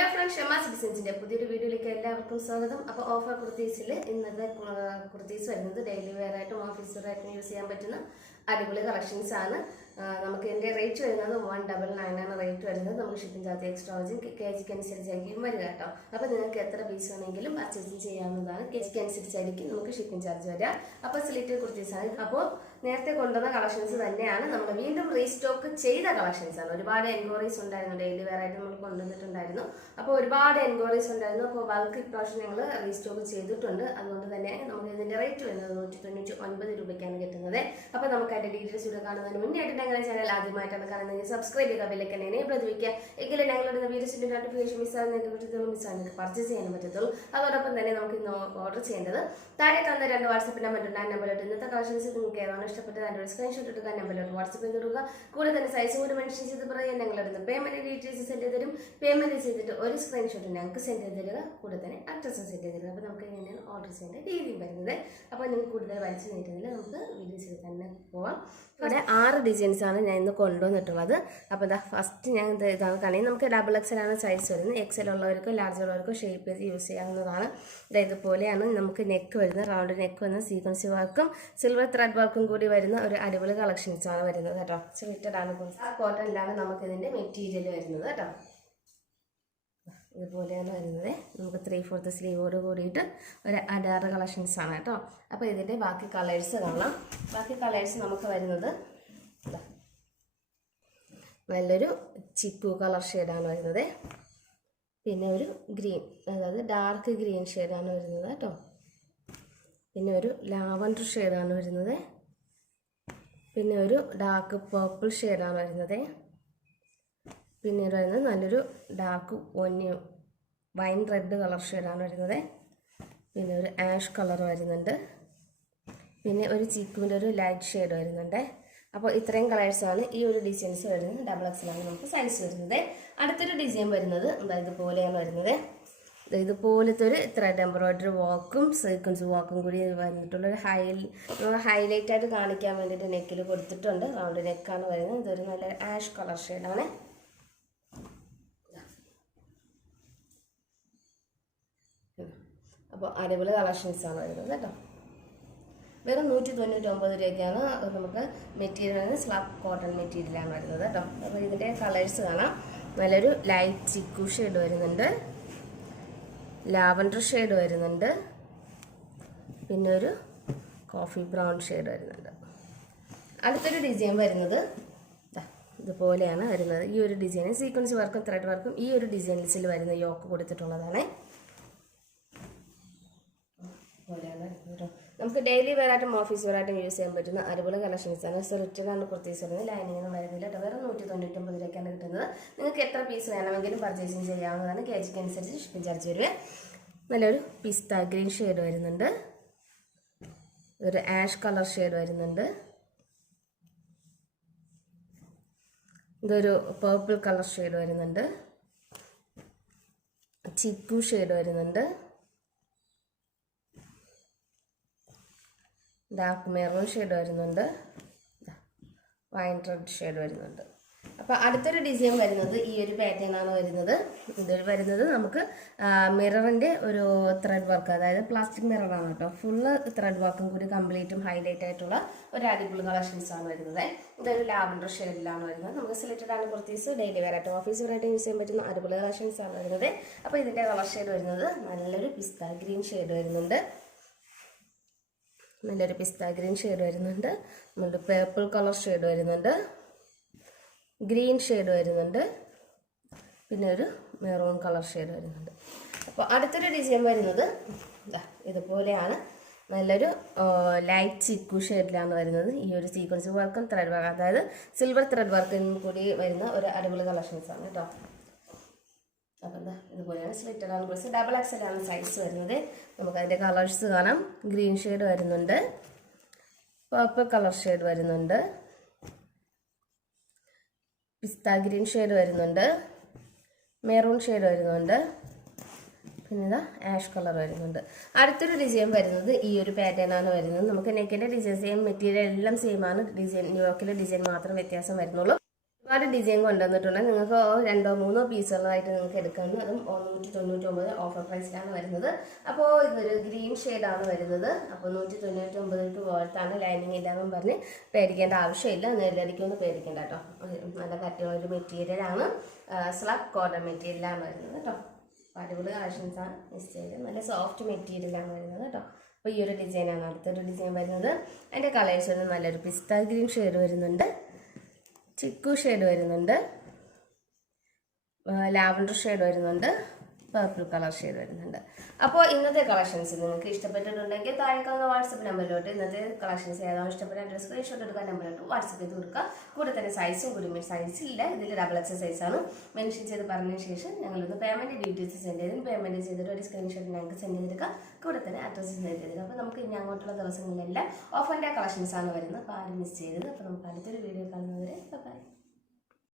Hello friends, Shama സിറ്റിസൻസിന്റെ പുതിയൊരു വീഡിയോയിലേക്ക് എല്ലാവർക്കും സ്വാഗതം. അപ്പോൾ ഓഫർ കുർത്തീസിൽ ഇന്നത്തെ കുർത്തീസ് വരുന്നത് ഡെയിലി വെയർ ആയിട്ടും ഓഫീസ് വെയർ ആയിട്ടും യൂസ് ചെയ്യാൻ പറ്റുന്ന അടിപൊളി കളക്ഷൻസ് ആണ്. നമുക്ക് ഇതിന്റെ റേറ്റ് വരുന്നത് 199 ആണ് റേറ്റ് വരുന്നത്. നമുക്ക് ഷിപ്പിംഗ് ചാർജ് എക്സ്ട്രാ KGക്ക് അനുസരിച്ചായിരിക്കും വരിക കേട്ടോ. അപ്പോൾ നിങ്ങൾക്ക് എത്ര പീസ് വേണമെങ്കിലും പർച്ചേസ് ചെയ്യാവുന്നതാണ്. KGക്ക് അനുസരിച്ചായിരിക്കും നമുക്ക് ഷിപ്പിംഗ് ചാർജ് വരിക. അപ്പോൾ സിലിറ്റഡ് കുർത്തീസ് ആണ്. അപ്പോൾ നേരത്തെ കൊണ്ടുവന്ന കളക്ഷൻസ് തന്നെയാണ്, നമ്മൾ വീണ്ടും റീസ്റ്റോക്ക് ചെയ്ത കളക്ഷൻസ് ആണ്. ഒരുപാട് എൻക്വയറീസ് ഉണ്ടായിരുന്നു, ഡെയിലി വെയർ ആയിട്ട് നമ്മൾ കൊണ്ടുവന്നിട്ടുണ്ടായിരുന്നു. അപ്പോൾ ഒരുപാട് എൻക്വയറീസ് ഉണ്ടായിരുന്നു. അപ്പോൾ ബൾക്ക് ഇപ്രാവശ്യം ഞങ്ങൾ റീസ്റ്റോക്ക് ചെയ്തിട്ടുണ്ട്. അതുകൊണ്ട് തന്നെ നമുക്ക് ഇതിന്റെ റേറ്റ് വരുന്നത് 199 രൂപയ്ക്കാണ് കിട്ടുന്നത്. അപ്പോൾ നമുക്ക് അതിന്റെ ഡീറ്റെയിൽസ് ഇവിടെ കാണുന്നതിന് മുന്നേ ആയിട്ട് ഞങ്ങളുടെ ചാനൽ ആദ്യമായിട്ടാണ് കാണുന്നത് സബ്സ്ക്രൈബ് ചെയ്യുക, ബെല്ലൈക്കൻ എനേബിൾ ചെയ്ത് വെക്കുക. എങ്കിലും ഞങ്ങളുടെ വീഡിയോസിന്റെ നോട്ടിഫിക്കേഷൻ മിസ്സാകുന്ന പർച്ചേസ് ചെയ്യാൻ പറ്റത്തുള്ളൂ. അതോടൊപ്പം തന്നെ നമുക്ക് ഇന്ന് ഓർഡർ ചെയ്യേണ്ടത് താഴെ കാണുന്ന 2 വാട്സ്ആപ്പ് നമ്പറുണ്ട്. ആ നമ്പറിലോട്ട് ഇന്നത്തെ കളക്ഷൻസ് നിങ്ങൾക്ക് ഏതാണ് ഇഷ്ടപ്പെട്ടത് അതിന്റെ സ്ക്രീൻഷോട്ട് എടുക്കുക, നമ്പറിലോട്ട് വാട്സ്ആപ്പ് ചെയ്ത് കൊടുക്കുക. കൂടെ തന്നെ സൈസ് കൂടി മെൻഷൻ ചെയ്ത് പറയാൻ ഞങ്ങളുടെ പേയ്മെന്റ് ഡീറ്റെയിൽസ് സെൻഡ് ചെയ്ത് തരും. പേയ്മെന്റ് ചെയ്തിട്ട് ഒരു സ്ക്രീൻഷോട്ട് ഞങ്ങൾക്ക് സെൻഡ് ചെയ്ത് തരിക, കൂടെ തന്നെ അഡ്രസ്സും സെൻഡ് ചെയ്ത് തരിക. അപ്പോൾ നമുക്ക് എങ്ങനെയാണ് ഓർഡർ ചെയ്യേണ്ട രീതിയും വരുന്നത്. അപ്പോൾ നിങ്ങൾക്ക് കൂടുതൽ വലിച്ചു നീട്ടുന്നില്ല, നമുക്ക് വീഡിയോസിൽ തന്നെ പോവാം. ഇവിടെ 6 ഡിസൈൻസ് ആണ് ഞാൻ ഇന്ന് കൊണ്ടുവന്നിട്ടുള്ളത്. അപ്പോൾ ഇതാ ഫസ്റ്റ് ഞാൻ ഇതാണ് കാണുന്നത്. നമുക്ക് XL ആണ് സൈസ് വരുന്നത്. XL ഉള്ളവർക്കോ ലാർജ് ഉള്ളവർക്കോ ഷേപ്പ് ചെയ്ത് യൂസ് ചെയ്യാവുന്നതാണ്. ഇതുപോലെയാണ് നമുക്ക് നെക്ക് വരുന്നത്. റൗണ്ട് നെക്ക് വന്ന സീക്വൻസി വർക്കും സിൽവർ ത്രെഡ് വർക്കും കൂടി വരുന്ന ഒരു അടിപൊളി കളക്ഷൻസ് ആണ് വരുന്നത് കേട്ടോ. സ്ലിറ്റഡ് ആണ്, കോട്ടണിലാണ് നമുക്ക് ഇതിന്റെ മെറ്റീരിയൽ വരുന്നത് കേട്ടോ. ഇതുപോലെയാണ് വരുന്നത്. നമുക്ക് 3/4 സ്ലീവോട് കൂടിയിട്ട് ഒരു 6 കളക്ഷൻസ് ആണ് കേട്ടോ. അപ്പോൾ ഇതിൻ്റെ ബാക്കി കളേഴ്സ് കാണാം. ബാക്കി കളേഴ്സ് നമുക്ക് വരുന്നത് നല്ലൊരു ചിക്കു കളർ ഷെയ്ഡാണ് വരുന്നത്. പിന്നെ ഒരു ഗ്രീൻ, അതായത് ഡാർക്ക് ഗ്രീൻ ഷെയ്ഡാണ് വരുന്നത് കേട്ടോ. പിന്നെ ഒരു ലാവൻഡർ ഷെയ്ഡാണ് വരുന്നത്. പിന്നെ ഒരു ഡാർക്ക് പർപ്പിൾ ഷെയ്ഡാണ് വരുന്നത്. പിന്നീട് വരുന്നത് നല്ലൊരു ഡാർക്ക് വൈൻ റെഡ് കളർ ഷെയ്ഡാണ് വരുന്നത്. പിന്നെ ഒരു ആഷ് കളർ വരുന്നുണ്ട്. പിന്നെ ഒരു ചിക്കുവിൻ്റെ ഒരു ലൈറ്റ് ഷെയ്ഡ് വരുന്നുണ്ട്. അപ്പോൾ ഇത്രയും കളേഴ്സാണ് ഈ ഒരു ഡിസൈൻസ് വരുന്നത്. XL ആണ് നമുക്ക് സൈസ് വരുന്നത്. അടുത്തൊരു ഡിസൈൻ വരുന്നത് ഇതുപോലെയാണ് വരുന്നത്. ഇതുപോലത്തെ ഒരു ത്രെഡ് എംബ്രോയിഡറി വർക്കും സീക്വൻസ് വർക്കും കൂടി വന്നിട്ടുള്ള ഒരു ഹൈലൈറ്റ് ആയിട്ട് കാണിക്കാൻ വേണ്ടിയിട്ട് നെക്കിൽ കൊടുത്തിട്ടുണ്ട്. റൗണ്ട് നെക്കാണ് വരുന്നത്. ഇതൊരു നല്ല ആഷ് കളർ ഷെയ്ഡാണ്. അപ്പോൾ അടിപൊളി കളക്ഷൻസ് ആണ് വരുന്നത് കേട്ടോ. വെറും 199 രൂപയ്ക്കാണ് നമുക്ക് മെറ്റീരിയൽ. സ്ലാബ് കോട്ടൺ മെറ്റീരിയലാണ് വരുന്നത് കേട്ടോ. അപ്പോൾ ഇതിൻ്റെ കളേഴ്സ് കാണാം. നല്ലൊരു ലൈറ്റ് ചിക്കു ഷെയ്ഡ് വരുന്നുണ്ട്, ലാവൻഡർ ഷെയ്ഡ് വരുന്നുണ്ട്, പിന്നെ ഒരു കോഫി ബ്രൗൺ ഷെയ്ഡ് വരുന്നുണ്ട്. അടുത്തൊരു ഡിസൈൻ വരുന്നത് ഇതുപോലെയാണ് വരുന്നത്. ഈ ഒരു ഡിസൈൻ സീക്വൻസ് വർക്കും ത്രെഡ് വർക്കും ഈ ഒരു ഡിസൈൻസിൽ വരുന്ന യോക്ക് കൊടുത്തിട്ടുള്ളതാണ്. നമുക്ക് ഡെയിലി വെയറായിട്ടും ഓഫീസ് വെയറായിട്ടും യൂസ് ചെയ്യാൻ പറ്റുന്ന അടിപൊളി കളക്ഷൻസ് ആണ്. സെലക്റ്റഡാണ് കുർത്തീസ് വരുന്നത്. ലൈനിങ് ഒന്നും വരുന്നില്ല കേട്ടോ. വേറെ 199 രൂപയ്ക്കാണ് കിട്ടുന്നത്. നിങ്ങൾക്ക് എത്ര പീസ് വേണമെങ്കിലും പർച്ചേസിങ് ചെയ്യാവുന്നതാണ്. KGക്ക് അനുസരിച്ച് ഷിപ്പിംഗ് ചാർജ് വരിക. നല്ലൊരു പിസ്ത ഗ്രീൻ ഷെയ്ഡ് വരുന്നുണ്ട്. ഒരു ആഷ് കളർ ഷെയ്ഡ് വരുന്നുണ്ട്. ഇതൊരു പേർപ്പിൾ കളർ ഷെയ്ഡ് വരുന്നുണ്ട്. ചിക്കു ഷെയ്ഡ് വരുന്നുണ്ട്. ഡാർക്ക് മെറൂൺ ഷെയ്ഡ് വരുന്നുണ്ട്. വൈൻ റെഡ് ഷെയ്ഡ് വരുന്നുണ്ട്. അപ്പോൾ അടുത്തൊരു ഡിസൈൻ വരുന്നത് ഈ ഒരു പാറ്റേൺ ആണ് വരുന്നത്. ഇതൊരു വരുന്നത് നമുക്ക് മിററിൻ്റെ ഒരു ത്രെഡ് വർക്ക്, അതായത് പ്ലാസ്റ്റിക് മിററാണ് കേട്ടോ. ഫുള്ള് ത്രെഡ് വർക്കും കൂടി കംപ്ലീറ്റും ഹൈലൈറ്റ് ആയിട്ടുള്ള ഒരു അടിപൊളി കളക്ഷൻസ് ആണ് വരുന്നത്. ഇതൊരു ലാവൻഡർ ഷെയ്ഡിലാണ് വരുന്നത്. നമുക്ക് സെലക്റ്റഡ് ആണ് കുർത്തീസ്. ഡെയിലി വെയർ ആയിട്ട് ഓഫീസ് വെയർ ആയിട്ട് യൂസ് ചെയ്യാൻ പറ്റുന്ന അടിപൊളി കളക്ഷൻസ് ആണ് വരുന്നത്. അപ്പോൾ ഇതിൻ്റെ കളർ ഷെയ്ഡ് വരുന്നത് നല്ലൊരു പിസ്ത ഗ്രീൻ ഷെയ്ഡ് വരുന്നുണ്ട്. നല്ലൊരു പിസ്ത ഗ്രീൻ ഷെയ്ഡ് വരുന്നുണ്ട്. നമ്മുടെ പേർപ്പിൾ കളർ ഷെയ്ഡ് വരുന്നുണ്ട്. ഗ്രീൻ ഷെയ്ഡ് വരുന്നുണ്ട്. പിന്നെ ഒരു മെറൂൺ കളർ ഷെയ്ഡ് വരുന്നുണ്ട്. അപ്പോൾ അടുത്തൊരു ഡിസൈൻ വരുന്നത് ഇതുപോലെയാണ്. നല്ലൊരു ലൈറ്റ് ചിക്കു ഷെയ്ഡിലാണ് വരുന്നത്. ഈ ഒരു സീക്വൻസ് വർക്കും ത്രെഡ് വർക്ക്, അതായത് സിൽവർ ത്രെഡ് വർക്കും കൂടി വരുന്ന ഒരു അടിപൊളി കളക്ഷൻസ് ആണ് കേട്ടോ. അപ്പം എന്താ ഇതുപോലെയാണ് സ്ലിറ്റഡ് ആണ് പ്ലസ് XL ആണ് സൈസ് വരുന്നത്. നമുക്ക് അതിൻ്റെ കളേഴ്സ് കാണാം. ഗ്രീൻ ഷെയ്ഡ് വരുന്നുണ്ട്, പർപ്പിൾ കളർ ഷെയ്ഡ് വരുന്നുണ്ട്, പിസ്ത ഗ്രീൻ ഷെയ്ഡ് വരുന്നുണ്ട്, മെറൂൺ ഷെയ്ഡ് വരുന്നുണ്ട്, പിന്നെ ഇതാ ആഷ് കളർ വരുന്നുണ്ട്. അടുത്തൊരു ഡിസൈൻ വരുന്നത് ഈ ഒരു പാറ്റേൺ ആണ് വരുന്നത്. നമുക്ക് നെക്കിൻ്റെ ഡിസൈൻ സെയിം, മെറ്റീരിയൽ എല്ലാം സെയിം ആണ്. ഡിസൈൻ ന്യൂയോർക്കിലെ ഡിസൈൻ മാത്രം വ്യത്യാസം വരുന്നുള്ളൂ. ഒരുപാട് ഡിസൈൻ കൊണ്ടുവന്നിട്ടുണ്ട്. നിങ്ങൾക്ക് 2-3 പീസുകളായിട്ട് നിങ്ങൾക്ക് എടുക്കാവുന്ന, അതും 199 ഓഫർ പ്രൈസിലാണ് വരുന്നത്. അപ്പോൾ ഇതൊരു ഗ്രീൻ ഷെയ്ഡാണ് വരുന്നത്. അപ്പോൾ 199 പോലത്താണ്. ലൈനിങ് ഇല്ലാന്നും പറഞ്ഞ് പേടിക്കേണ്ട ആവശ്യമില്ല. നെല്ലടിക്കൊന്നും പേടിക്കേണ്ട കേട്ടോ. നല്ല കട്ടിയുള്ളൊരു മെറ്റീരിയലാണ്. സ്ലബ് കോട്ടൺ മെറ്റീരിയലാണ് വരുന്നത് കേട്ടോ. അടിപൊളി കളക്ഷൻസാണ്. മിസ് ചെയ്ത് നല്ല സോഫ്റ്റ് മെറ്റീരിയലാണ് വരുന്നത് കേട്ടോ. അപ്പോൾ ഈ ഒരു ഡിസൈനാണ് അടുത്തൊരു ഡിസൈൻ വരുന്നത്. അതിൻ്റെ കളേഴ്സ് വരുന്നത് നല്ലൊരു പിസ്ത ഗ്രീൻ ഷെയ്ഡ് വരുന്നുണ്ട്, ചിക്കു ഷെയ്ഡ് വരുന്നുണ്ട്, ലാവൻഡർ ഷെയ്ഡ് വരുന്നുണ്ട്, പർപ്പിൾ കളർ ഷെയ്ഡ് വരുന്നുണ്ട്. അപ്പോൾ ഇന്നത്തെ കളക്ഷൻസ് നിങ്ങൾക്ക് ഇഷ്ടപ്പെട്ടിട്ടുണ്ടെങ്കിൽ താഴെ കാണുന്ന വാട്സപ്പ് നമ്പറിലോട്ട് ഇന്നത്തെ കളക്ഷൻസ് ഏതാണ് ഇഷ്ടപ്പെട്ട സ്ക്രീൻഷോട്ട് എടുക്കാൻ നമ്പറിലോട്ട് വാട്സപ്പ് ചെയ്ത് കൊടുക്കുക. കൂടെ തന്നെ സൈസും കൂടി സൈസില്ല, ഇതിൽ XXL സൈസാണ് മെൻഷൻ ചെയ്ത് പറഞ്ഞതിന് ശേഷം ഞങ്ങളൊന്ന് പേയ്മെൻറ്റ് ഡീറ്റെയിൽസ് സെൻഡ് ചെയ്ത് പേയ്മെൻറ്റ് ചെയ്തിട്ട് ഒരു സ്ക്രീൻഷോട്ട് ഞങ്ങൾക്ക് സെൻഡ് ചെയ്തെടുക്കുക. കൂടെ തന്നെ അഡ്രസ്സ് സെൻഡ് ചെയ്തെടുക്കുക. അപ്പോൾ നമുക്ക് ഇനി അങ്ങോട്ടുള്ള ദിവസങ്ങളിലെല്ലാം ഓഫറിൻ്റെ കളക്ഷൻസാണ് വരുന്നത്. അപ്പോൾ ആരും മിസ് ചെയ്തത്. അപ്പോൾ നമുക്ക് അടുത്തൊരു വീഡിയോ കാണുന്നവരെ ബൈ.